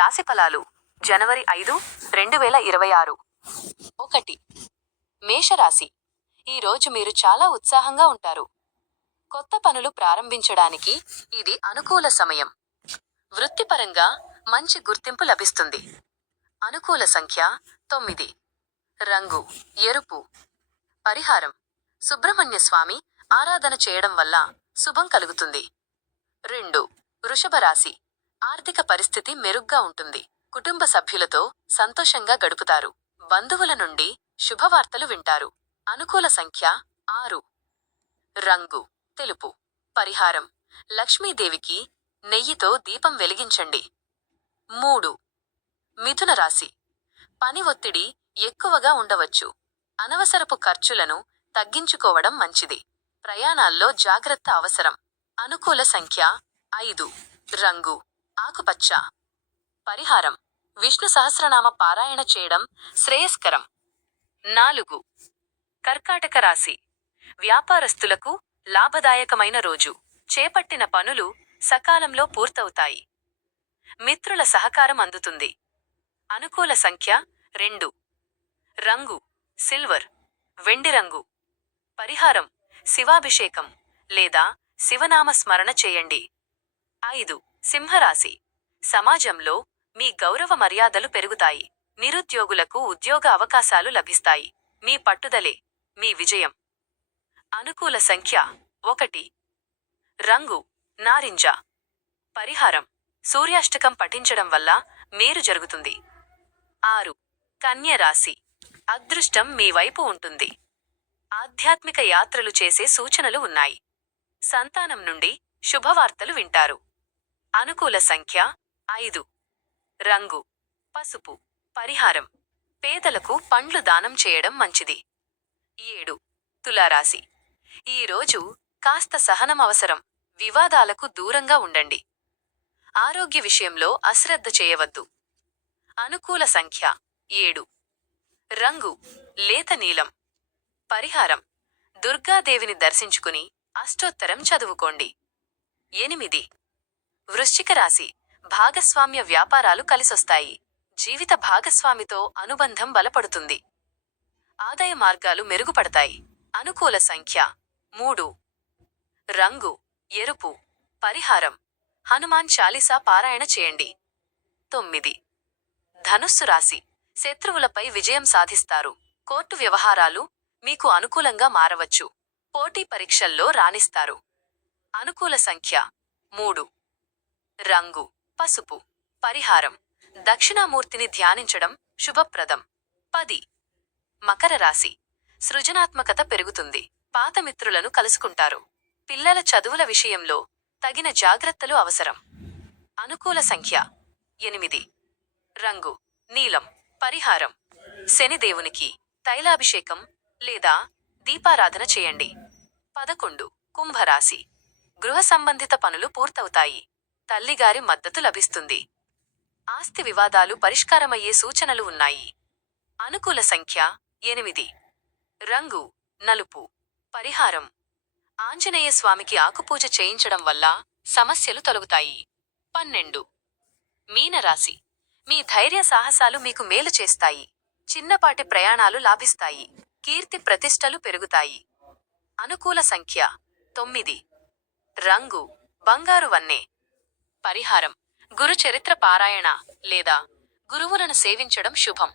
రాశిఫలాలు జనవరి 5, 2026. 1. మేషరాశి. ఈరోజు మీరు చాలా ఉత్సాహంగా ఉంటారు. కొత్త పనులు ప్రారంభించడానికి ఇది అనుకూల సమయం. వృత్తిపరంగా మంచి గుర్తింపు లభిస్తుంది. అనుకూల సంఖ్య 9. రంగు ఎరుపు. పరిహారం సుబ్రహ్మణ్య స్వామి ఆరాధన చేయడం వల్ల శుభం కలుగుతుంది. 2. వృషభ రాశి. ఆర్థిక పరిస్థితి మెరుగ్గా ఉంటుంది. కుటుంబ సభ్యులతో సంతోషంగా గడుపుతారు. బంధువుల నుండి శుభవార్తలు వింటారు. అనుకూల సంఖ్య 6. రంగు తెలుపు. పరిహారం లక్ష్మీదేవికి నెయ్యితో దీపం వెలిగించండి. 3. మిథున రాశి. పని ఒత్తిడి ఎక్కువగా ఉండవచ్చు. అనవసరపు ఖర్చులను తగ్గించుకోవడం మంచిది. ప్రయాణాల్లో జాగ్రత్త అవసరం. అనుకూల సంఖ్య 5. రంగు ఆకుపచ్చ. పరిహారం విష్ణు సహస్రనామ పారాయణ చేయడం శ్రేయస్కరం. 4. కర్కాటక రాశి. వ్యాపారస్తులకు లాభదాయకమైన రోజు. చేపట్టిన పనులు సకాలంలో పూర్తవుతాయి. మిత్రుల సహకారం అందుతుంది. అనుకూల సంఖ్య 2. రంగు సిల్వర్ వెండి రంగు. పరిహారం శివాభిషేకం లేదా శివనామ స్మరణ చేయండి. 5. సింహరాశి. సమాజంలో మీ గౌరవ మర్యాదలు పెరుగుతాయి. నిరుద్యోగులకు ఉద్యోగ అవకాశాలు లభిస్తాయి. మీ పట్టుదలే మీ విజయం. అనుకూల సంఖ్య 1. రంగు నారింజ. పరిహారం సూర్యాష్టకం పఠించడం వల్ల మేలు జరుగుతుంది. 6. కన్య రాశి. అదృష్టం మీ వైపు ఉంటుంది. ఆధ్యాత్మిక యాత్రలు చేసే సూచనలు ఉన్నాయి. సంతానం నుండి శుభవార్తలు వింటారు. అనుకూల సంఖ్య 5. రంగు పసుపు. పరిహారం పేదలకు పండ్లు దానం చేయడం మంచిది. 7. తులారాశి. ఈరోజు కాస్త సహనం అవసరం. వివాదాలకు దూరంగా ఉండండి. ఆరోగ్య విషయంలో అశ్రద్ధ చేయవద్దు. అనుకూల సంఖ్య 7. రంగు లేత నీలం. పరిహారం దుర్గాదేవిని దర్శించుకుని అష్టోత్తరం చదువుకోండి. 8. వృశ్చిక రాశి. భాగస్వామ్య వ్యాపారాలు కలిసొస్తాయి. జీవిత భాగస్వామితో అనుబంధం బలపడుతుంది. ఆదాయ మార్గాలు మెరుగుపడతాయి. అనుకూల సంఖ్య 3. రంగు ఎరుపు. పరిహారం హనుమాన్ చాలీసా పారాయణ చేయండి. 9. ధనుస్సు రాశి. శత్రువులపై విజయం సాధిస్తారు. కోర్టు వ్యవహారాలు మీకు అనుకూలంగా మారవచ్చు. పోటీ పరీక్షల్లో రాణిస్తారు. అనుకూల సంఖ్య 3. రంగు పసుపు. పరిహారం దక్షిణామూర్తిని ధ్యానించడం శుభప్రదం. 10. మకర రాశి. సృజనాత్మకత పెరుగుతుంది. పాత మిత్రులను కలుసుకుంటారు. పిల్లల చదువుల విషయంలో తగిన జాగ్రత్తలు అవసరం. అనుకూల సంఖ్య 8. రంగు నీలం. పరిహారం శనిదేవునికి తైలాభిషేకం లేదా దీపారాధన చేయండి. 11. కుంభరాశి. గృహ సంబంధిత పనులు పూర్తవుతాయి. తల్లిగారి మద్దతు లభిస్తుంది. ఆస్తి వివాదాలు పరిష్కారమయ్యే సూచనలు ఉన్నాయి. అనుకూల సంఖ్య 8. రంగు నలుపు. పరిహారం ఆంజనేయ స్వామికి ఆకుపూజ చేయించడం వల్ల సమస్యలు తొలగుతాయి. 12. మీనరాశి. మీ ధైర్య సాహసాలు మీకు మేలు చేస్తాయి. చిన్నపాటి ప్రయాణాలు లాభిస్తాయి. కీర్తి ప్రతిష్టలు పెరుగుతాయి. అనుకూల సంఖ్య 9. రంగు బంగారు వన్నె. పరిహారం గురు చరిత్ర పారాయణ లేదా గురువులను సేవించడం శుభం.